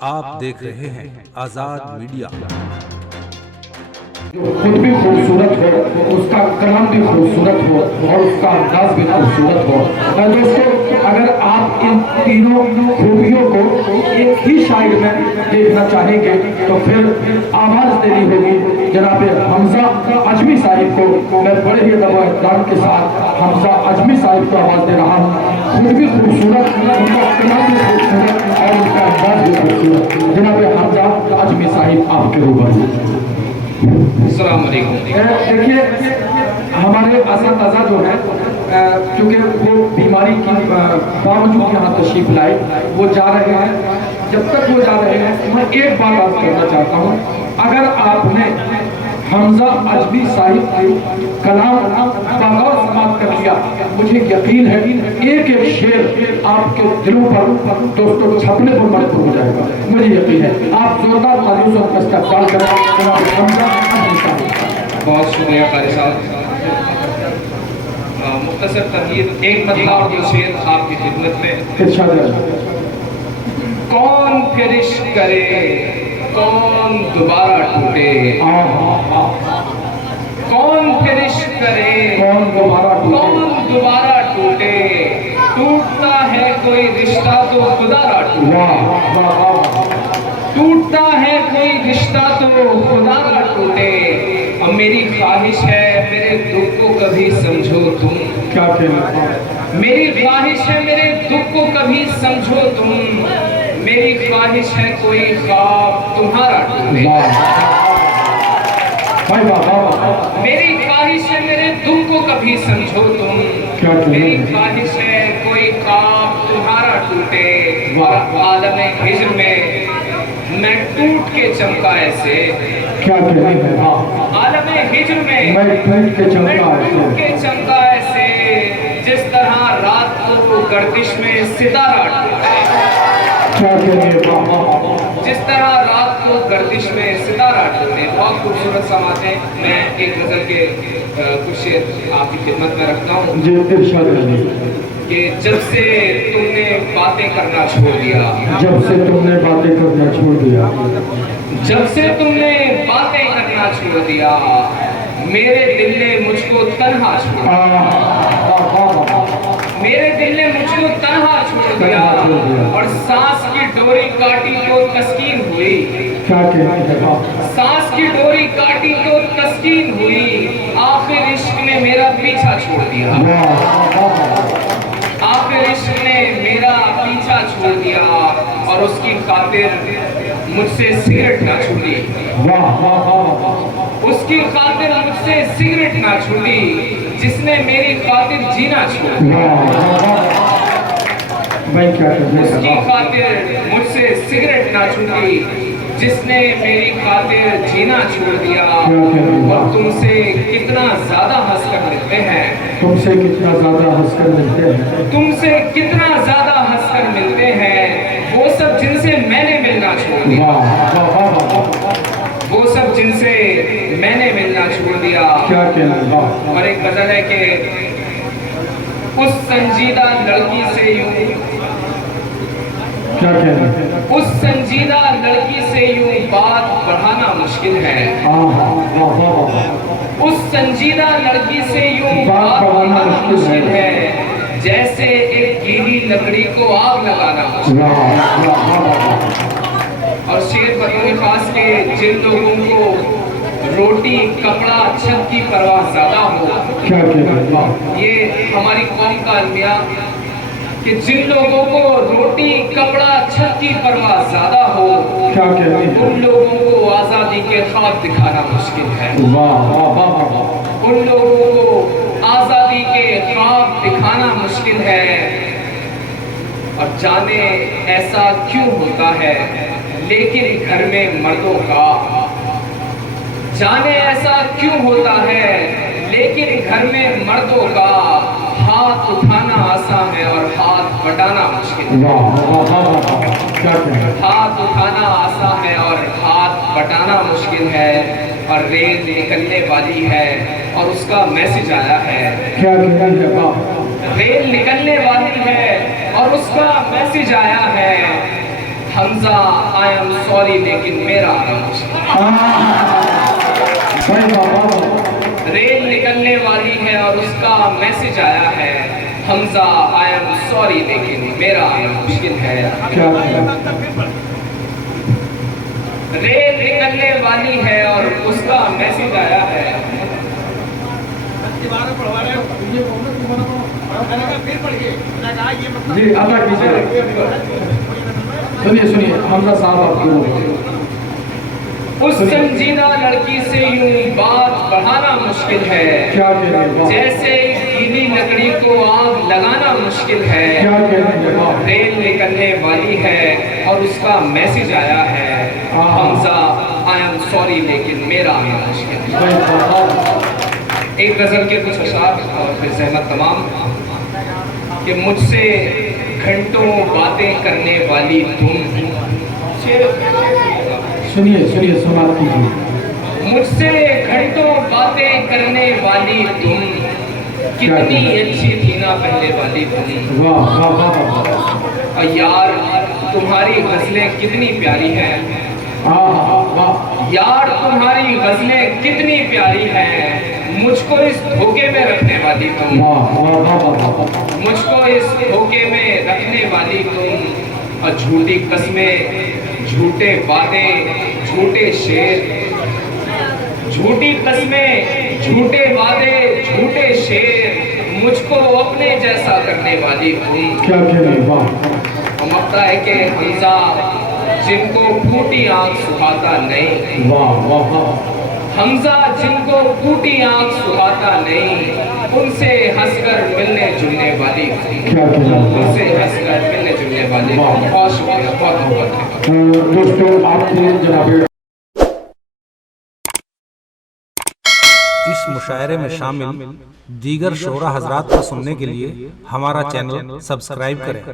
آپ دیکھ رہے ہیں آزاد میڈیا۔ جو خود بھی خوبصورت ہو، اس کا کلام بھی خوبصورت ہو اور اس کا انداز بھی خوبصورت ہو۔ دوستو، اگر آپ ان تینوں خوبیوں کو ایک ہی شاعر میں دیکھنا چاہیں گے تو پھر آواز دینی ہوگی جناب حمزہ اعظمی صاحب کو۔ میں بڑے ہی ادب و احترام کے ساتھ حمزہ اعظمی صاحب کو آواز دے رہا ہوں۔ خود بھی خوبصورت، ان کا کلام بھی خوبصورت اور ان کا انداز بھی خوبصورت۔ جناب حمزہ اعظمی صاحب آپ کے روبرو۔ السلام علیکم۔ دیکھیے، ہمارے اساتذہ جو ہیں کیونکہ وہ بیماری کی باوجود یہاں تشریف لائے، وہ جا رہے ہیں۔ جب تک وہ جا رہے ہیں میں ایک بات عرض کرنا چاہتا ہوں، اگر آپ نے حمزہ اعظمی صاحب کی کلام بغور سماعت کر لیا، مجھے یقین ہے ایک ایک شعر آپ کے دلوں پر دوستوں چھپنے پر مجبور ہو جائے گا، مجھے یقین ہے۔ آپ زوردار تعلیموں کا استقبال کریں جناب حمزہ اعظمی صاحب۔ بہت شکریہ قاری صاحب۔ مختصر تمہید ایک مطلب اور دو شعر آپ کی خدمت میں۔ ارشاد ہے۔ کون پھر عشق کرے، کون دوبارہ ٹوٹے، کون پھر عشق کرے، کون دوبارہ ٹوٹے، ٹوٹتا ہے کوئی رشتہ تو خدا را ٹوٹے، ٹوٹتا ہے کوئی رشتہ تو خدا را ٹوٹے۔ اب میری خواہش ہے میرے دکھ کو کبھی سمجھو تم، کیا کہنا، میری خواہش ہے میرے دکھ کو کبھی سمجھو تم، میری خواہش ہے کوئی خواب تمہارا ٹوٹے، میری خواہش ہے میرے دکھ کو کبھی سمجھو تم، میری خواہش ہے کوئی خواب تمہارا ٹوٹے۔ اور عالم ہجر میں ٹوٹ کے چمکا ایسے، کیا کہنا ہے، عالم ہجر میں ٹوٹ کے چمکا ایسے، جس طرح رات کو گردش میں ستارہ ٹوٹے، کیا کہنا، جس طرح رات کو گردش میں ستارہ ٹوٹے۔ بہت خوبصورت سماعتیں، میں ایک غزل کے کچھ شعر آپ کی خدمت میں رکھتا ہوں جی ارشاد ہے۔ کہ جب سے تم نے باتیں کرنا چھوڑ دیا، جب سے تم نے باتیں کرنا چھوڑ دیا، جب سے تم نے باتیں کرنا چھوڑ دیا، میرے دل نے مجھ کو تنہا چھوڑ دیا، میرے دل نے مجھ کو تنہا چھوڑ دیا، اور سانس کی ڈوری کاٹی تو تسکین ہوئی، کیا کہنا ہے، سانس کی ڈوری کاٹی تو تسکین ہوئی، آخر عشق نے میرا پیچھا چھوڑ دیا، آخر عشق نے میرا پیچھا چھوڑ دیا، اور اس کی خاطر مجھ سے سگریٹ نہ چھوڑی، اس کی خاطر مجھ سے سگریٹ نہ چھوڑی، جس نے میری خاطر جینا چھوڑ دیا، اس کی خاطر مجھ سے سگریٹ نہ چھوڑی، جس نے میری خاطر جینا چھوڑ دیا۔ اور تم سے کتنا زیادہ ہنس کر ملتے ہیں، تم سے کتنا زیادہ ہنس کر ملتے ہیں، تم سے کتنا زیادہ ہنس کر ملتے ہیں، وہ سب جن سے میں نے ملنا چھوڑ دیا، وہ سب جن سے میں نے ملنا چھوڑ دیا۔ کیا کہنا، اور ایک غزل ہے کہ اس سنجیدہ لڑکی سے یوں، کیا کہنا، اس سنجیدہ لڑکی سے یوں بات بڑھانا مشکل ہے، اس سنجیدہ لڑکی سے یوں بات بڑھانا مشکل ہے، جیسے ایک گیلی لکڑی کو آگ لگانا مشکل ہے۔ اور شعر بطور خاص کے جن لوگوں کو روٹی کپڑا چھت کی پرواہ زیادہ ہو، کیا کہنا، یہ ہماری قوم کا المیہ کہ جن لوگوں کو روٹی کپڑا چھت کی پرواہ زیادہ ہو، کیا کہنا، ان لوگوں کو آزادی کے خواب دکھانا مشکل ہے، ان لوگوں کو آزادی کے خواب دکھانا مشکل ہے۔ اور جانے ایسا کیوں ہوتا ہے لیکن گھر میں مردوں کا، جانے ایسا کیوں ہوتا ہے لیکن گھر میں مردوں کا، ہاتھ اٹھانا آسان ہے اور ہاتھ بٹانا مشکل ہے، ہاتھ اٹھانا آسان ہے اور ہاتھ بٹانا مشکل ہے۔ اور ریل نکلنے والی ہے اور اس کا میسج آیا ہے، کیا کہنا، ریل نکلنے والی ہے اور اس کا میسج آیا ہے، حمزہ I am sorry لیکن میرا آنا مشکل ہے۔ ریل نکلنے والی ہے اور اس کا میسج آیا ہے، حمزہ I am sorry لیکن میرا آنا مشکل ہے۔ ریل نکلنے والی ہے اور اس کا میسج آیا ہے۔ جی ادا کیجیے، سنیے حمزہ صاحب آپ کی اس سنجیدہ لڑکی سے یوں بات بڑھانا مشکل ہے، کیا کہہ رہے ہیں؟ جیسے گیلی لکڑی کو آگ لگانا مشکل ہے۔ کیا کہہ رہے ہیں؟ ریل نکلنے والی ہے اور اس کا میسج آیا ہے، حمزہ I am sorry لیکن میرا آنا مشکل ہے۔ ایک غزل کے کچھ اشعار اور پھر زحمت تمام کہ مجھ سے گھنٹوں باتیں کرنے والی تم، سنیے سماعت کیجیے۔ مجھ سے گھنٹوں باتیں کرنے والی تم، کتنی اچھی تھی نا پہلے والی تم۔ واہ واہ واہ، اور یار تمہاری غزلیں کتنی پیاری ہیں، یار تمہاری غزلیں کتنی پیاری ہیں، مجھ کو اس دھوکے میں رکھنے والی تم، مجھ کو اس دھوکے میں رکھنے والی تم، اور جھوٹی قسمیں، جھوٹے وعدے، جھوٹے شعر، جھوٹی قسمیں، جھوٹے وعدے، جھوٹے شعر، مجھ کو اپنے جیسا کرنے والی تم۔ کیا کہنے واہ، ہم لگتا ہے کہ حمزہ جن کو پھوٹی آنکھ سکھاتا نہیں، واہ واہ واہ، حمزہ جن کو پھوٹی آنکھ سکھاتا نہیں، ان سے ہنس کر ملنے جلنے والی تم، کیا کہنا ان سے ہنس کر ملنے جلنے والی تم۔ بہت شکریہ، بہت محبت ہے۔ دوستوں آپ سے جناب اس مشاعرے میں شامل دیگر شعراء حضرات کو سننے کے لیے ہمارا چینل سبسکرائب کریں۔